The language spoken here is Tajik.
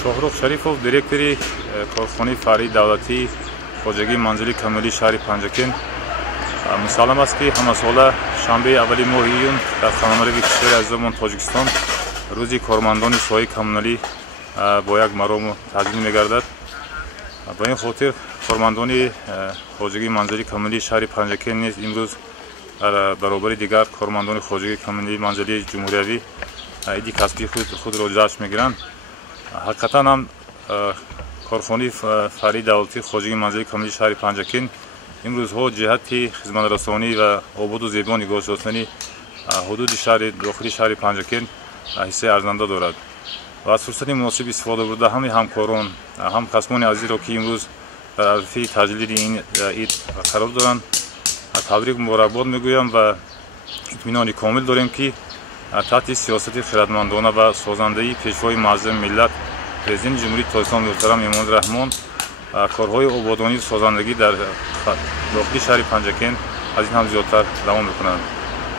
Shohruh Sharifov, direktori korxonaи Farî Davlatî Xoҷагии манзили камилии шаҳри Панҷакен, мусаллам аст ки ҳамасола шанбеи аввали моҳи июн дар ханамарави кишвари азизамон Тоҷикистон рӯзи кормандони соҳаи коммуналӣ бо як марому таҷлил мегардад. Ба ин хотир кормандони хоҷагии манзили камилии шаҳри Панҷакен низ имрӯз дар баробари дигар кормандони хоҷагии камилии манзилии ҷумҳуриявӣ иди касбии худро ҷашн мегиранд. ҳақиқатан ҳам корхонаи Фарî Давлатӣ Хоҷагии манзили камилии шаҳри Панҷакен имрӯзҳо ҷиҳати хизматрасонӣ ва ободу зебо нигоҳ доштани ҳудуди дохили шаҳри Панҷакен ҳиссаи арзанда дорад. ва аз фурсати муносиб истифода бурда ҳами ҳамкорон, ҳам касбони азизро ки имрӯз дар арфи таҷлили ин ид қарор доранд, табрик муборакбод мегӯям ва итминони комил дорем ки таҳти сиёсати хиратмандона ва созандаи пешвои маъзами миллат Президенти Ҷумҳурии Тоҷикистон муҳтарам Эмомалӣ Раҳмон корҳои ободониву созандагӣ дар дохили шаҳри Панҷакен аз ин ҳам зиёдтар давом мекунанд.